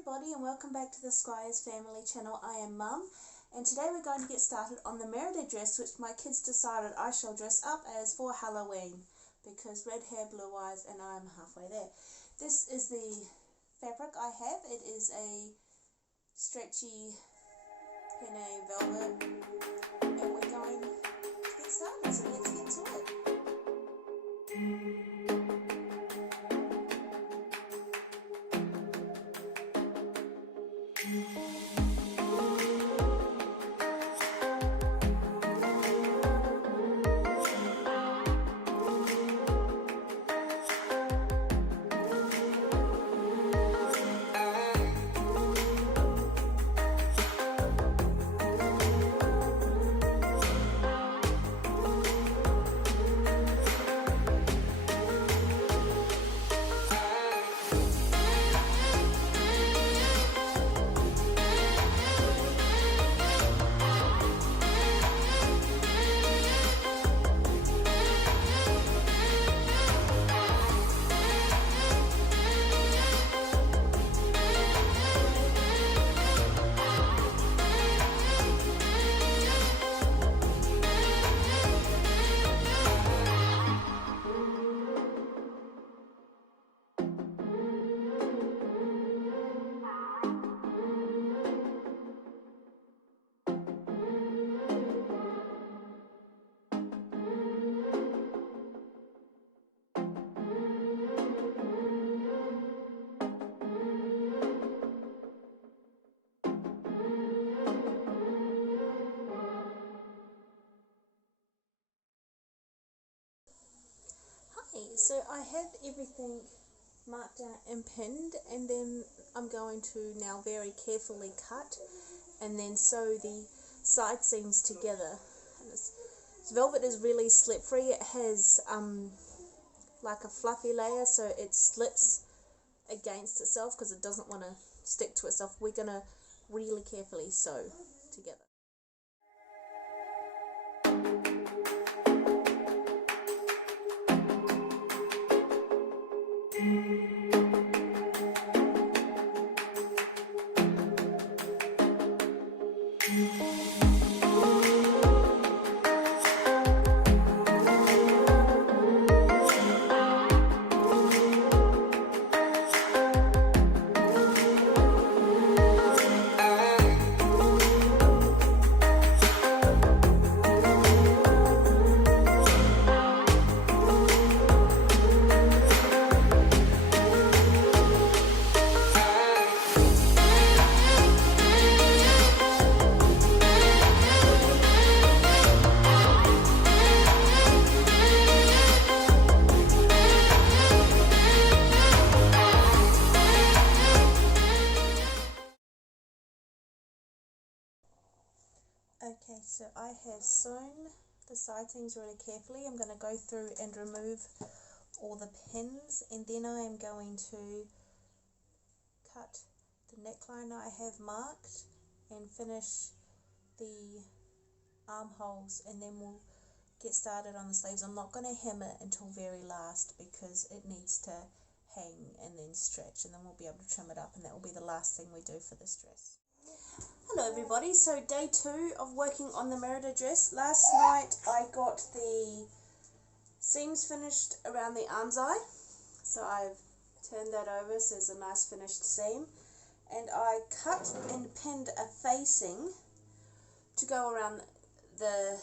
everybody and welcome back to the Squires Family channel. I am Mum and today we're going to get started on the Merida dress which my kids decided I shall dress up as for Halloween because red hair, blue eyes and I'm halfway there. This is the fabric I have. It is a stretchy penne velvet and we're going to get started, so let's get to it. So I have everything marked out and pinned, and then I'm going to now very carefully cut and then sew the side seams together. And this velvet is really slip free. It has like a fluffy layer, so it slips against itself because it doesn't want to stick to itself. We're going to really carefully sew together. Okay, so I have sewn the side seams really carefully. I'm going to go through and remove all the pins, and then I am going to cut the neckline I have marked and finish the armholes, and then we'll get started on the sleeves. I'm not going to hem it until very last because it needs to hang and then stretch, and then we'll be able to trim it up, and that will be the last thing we do for this dress. Hello everybody, so day 2 of working on the Merida dress. Last night I got the seams finished around the arm's eye, so I've turned that over so there's a nice finished seam, and I cut and pinned a facing to go around the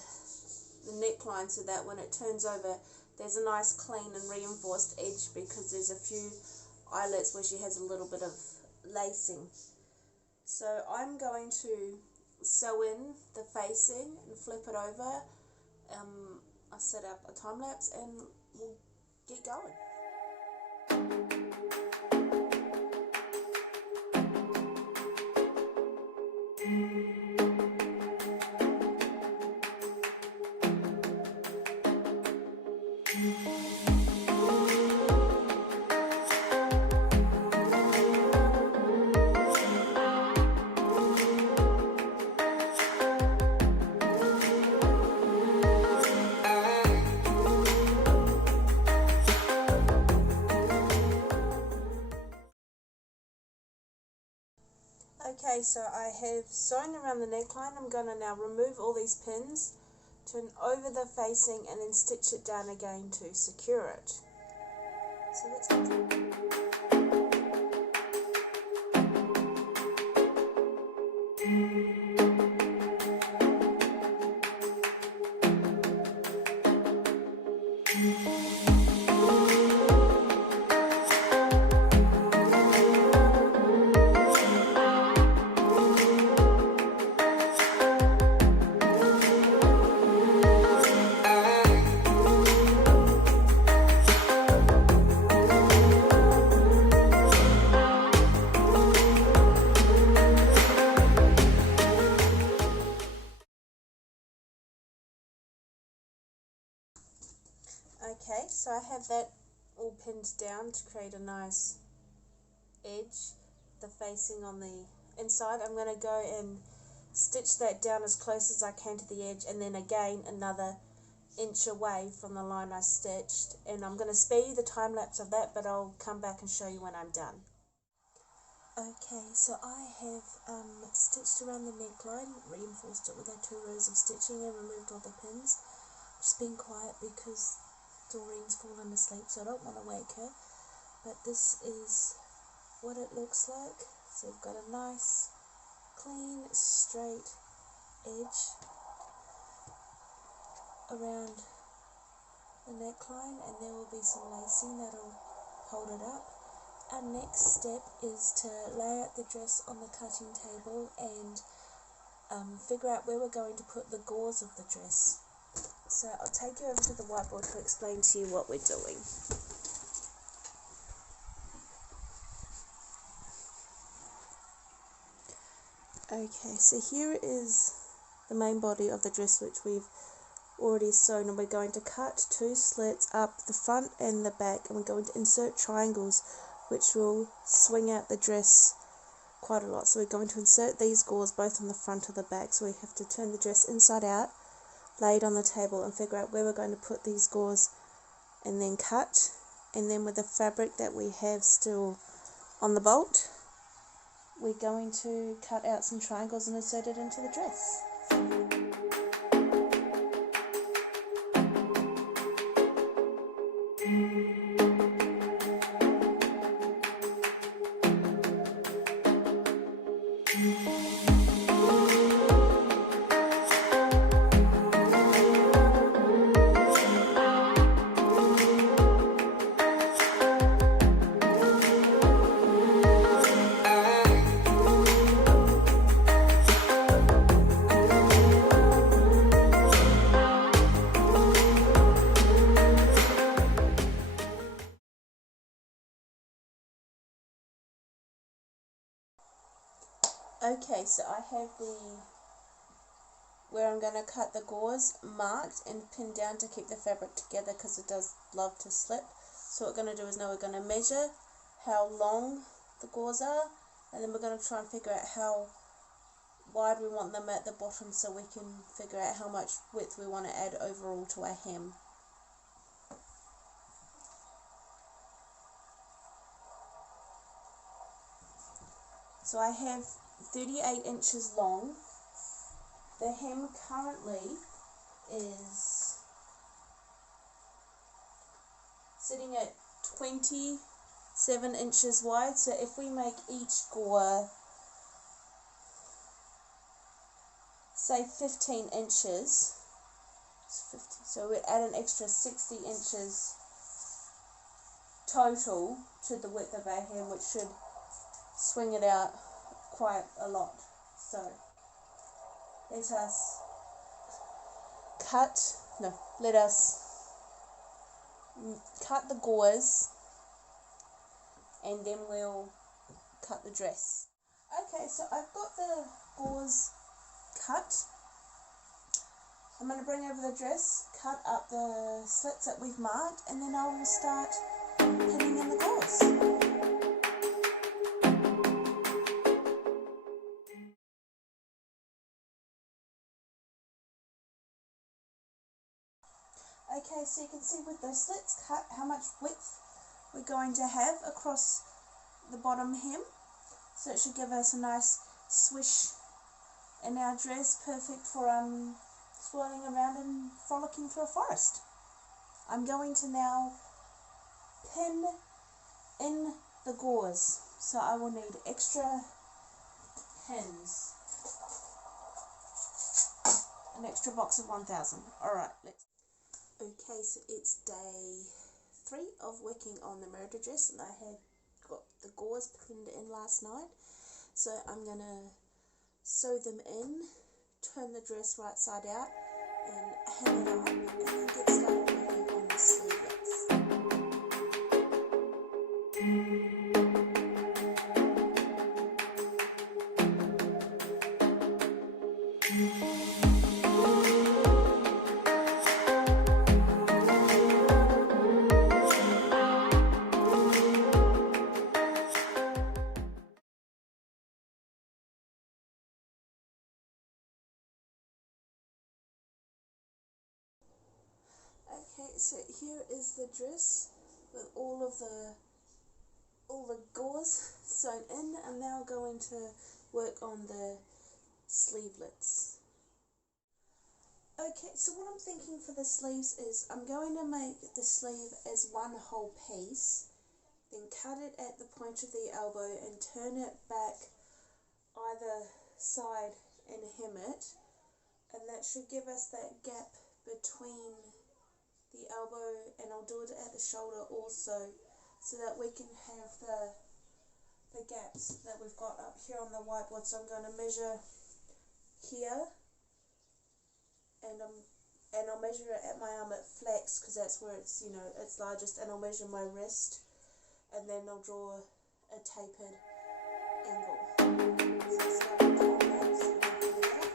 neckline so that when it turns over there's a nice clean and reinforced edge, because there's a few eyelets where she has a little bit of lacing. So I'm going to sew in the facing and flip it over. I set up a time lapse and we'll get going. Okay, so I have sewn around the neckline. I'm going to now remove all these pins, turn over the facing, and then stitch it down again to secure it. So let's go. Okay, so I have that all pinned down to create a nice edge, the facing on the inside. I'm going to go and stitch that down as close as I can to the edge, and then again another inch away from the line I stitched, and I'm going to spare you the time lapse of that, but I'll come back and show you when I'm done. Okay, so I have stitched around the neckline, reinforced it with our 2 rows of stitching and removed all the pins. Just being quiet because Doreen's fallen asleep, so I don't want to wake her, but this is what it looks like. So we've got a nice clean straight edge around the neckline, and there will be some lacing that'll hold it up. Our next step is to lay out the dress on the cutting table and figure out where we're going to put the gores of the dress. So I'll take you over to the whiteboard to explain to you what we're doing. Okay, so here is the main body of the dress which we've already sewn, and we're going to cut 2 slits up the front and the back, and we're going to insert triangles which will swing out the dress quite a lot. So we're going to insert these gores both on the front and the back, so we have to turn the dress inside out, lay it on the table and figure out where we're going to put these gores, and then cut. And then with the fabric that we have still on the bolt, we're going to cut out some triangles and insert it into the dress. Okay, so I have where I'm going to cut the gores marked and pinned down to keep the fabric together because it does love to slip. So what we're going to do is now we're going to measure how long the gores are, and then we're going to try and figure out how wide we want them at the bottom so we can figure out how much width we want to add overall to our hem. So I have 38 inches long. The hem currently is sitting at 27 inches wide. So if we make each gore, say 15 inches, so we'd add an extra 60 inches total to the width of our hem, which should swing it out quite a lot. So let us cut the gores, and then we'll cut the dress. Okay, so I've got the gores cut. I'm going to bring over the dress, cut up the slits that we've marked, and then I will start pinning in the gores. Okay, so you can see with those slits cut how much width we're going to have across the bottom hem. So it should give us a nice swish in our dress, perfect for swirling around and frolicking through a forest. I'm going to now pin in the gores, so I will need extra pins, an extra box of 1000. Alright, okay, so it's day 3 of working on the Merida dress, and I had got the gores pinned in last night, so I'm going to sew them in, turn the dress right side out and hang it up, and then get started working on the sleevelets. Okay, so here is the dress with all the gores sewn in. I'm now going to work on the sleevelets. Okay, so what I'm thinking for the sleeves is I'm going to make the sleeve as one whole piece, then cut it at the point of the elbow and turn it back either side and hem it, and that should give us that gap between the elbow, and I'll do it at the shoulder also, so that we can have the gaps that we've got up here on the whiteboard. So I'm going to measure here, and I'll measure it at my arm at flex, because that's where it's, you know, it's largest, and I'll measure my wrist, and then I'll draw a tapered angle. So start with 12 marks, and then do that.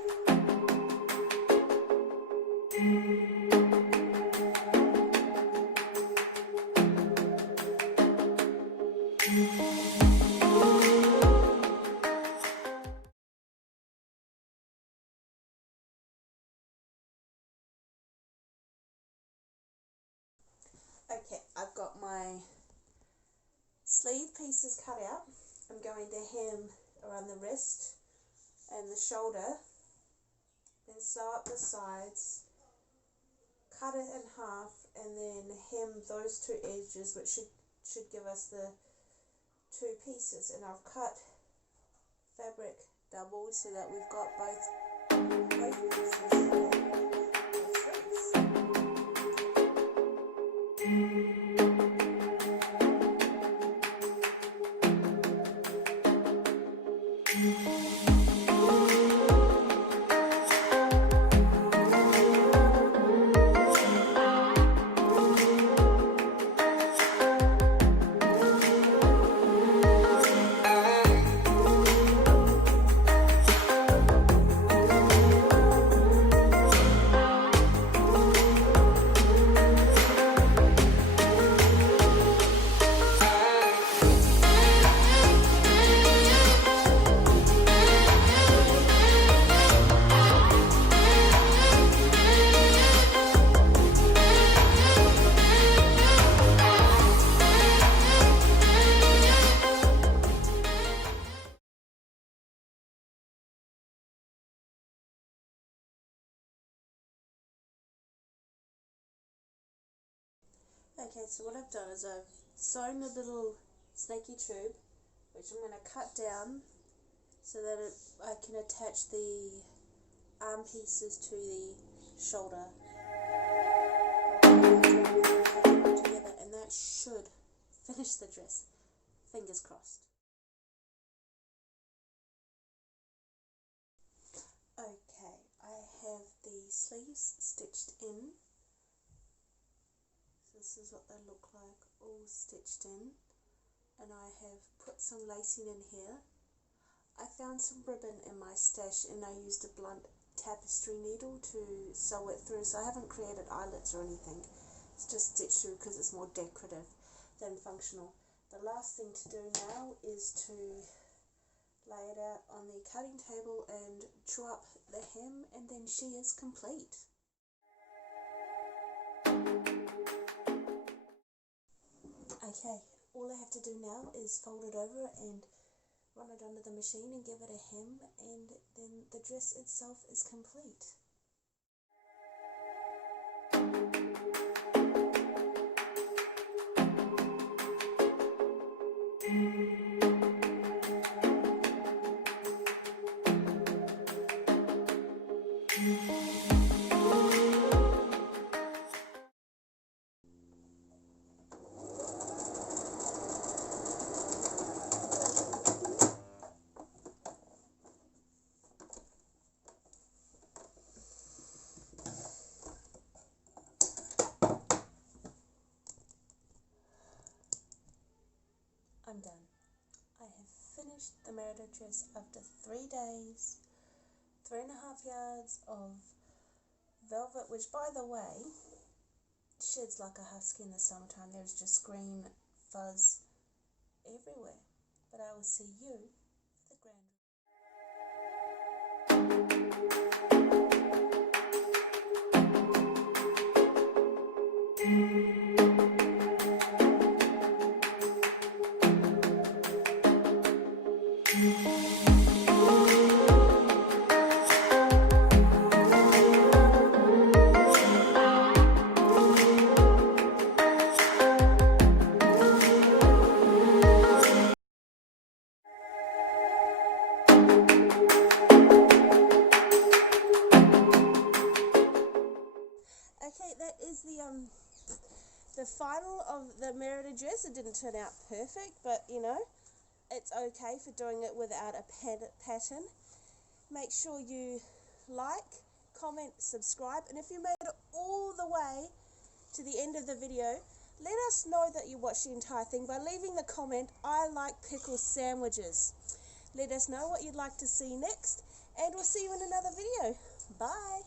Okay, I've got my sleeve pieces cut out. I'm going to hem around the wrist and the shoulder, then sew up the sides, cut it in half, and then hem those two edges, which should give us the two pieces. And I've cut fabric double so that we've got both pieces for the sleeves. Okay, so what I've done is I've sewn a little snaky tube, which I'm going to cut down so that I can attach the arm pieces to the shoulder together, and that should finish the dress. Fingers crossed. Okay, I have the sleeves stitched in. This is what they look like, all stitched in, and I have put some lacing in here. I found some ribbon in my stash, and I used a blunt tapestry needle to sew it through, so I haven't created eyelets or anything. It's just stitched through because it's more decorative than functional. The last thing to do now is to lay it out on the cutting table and chew up the hem, and then she is complete. Okay, all I have to do now is fold it over and run it under the machine and give it a hem, and then the dress itself is complete. I'm done. I have finished the Merida dress after 3 days, 3.5 yards of velvet, which by the way sheds like a husky in the summertime. There's just green fuzz everywhere. But I will see you for the grand. Okay, that is the final of the Merida dress. It didn't turn out perfect, but you know, it's okay for doing it without a pattern. Make sure you like, comment, subscribe, and if you made it all the way to the end of the video, let us know that you watched the entire thing by leaving the comment, "I like pickle sandwiches." Let us know what you'd like to see next, and we'll see you in another video. Bye!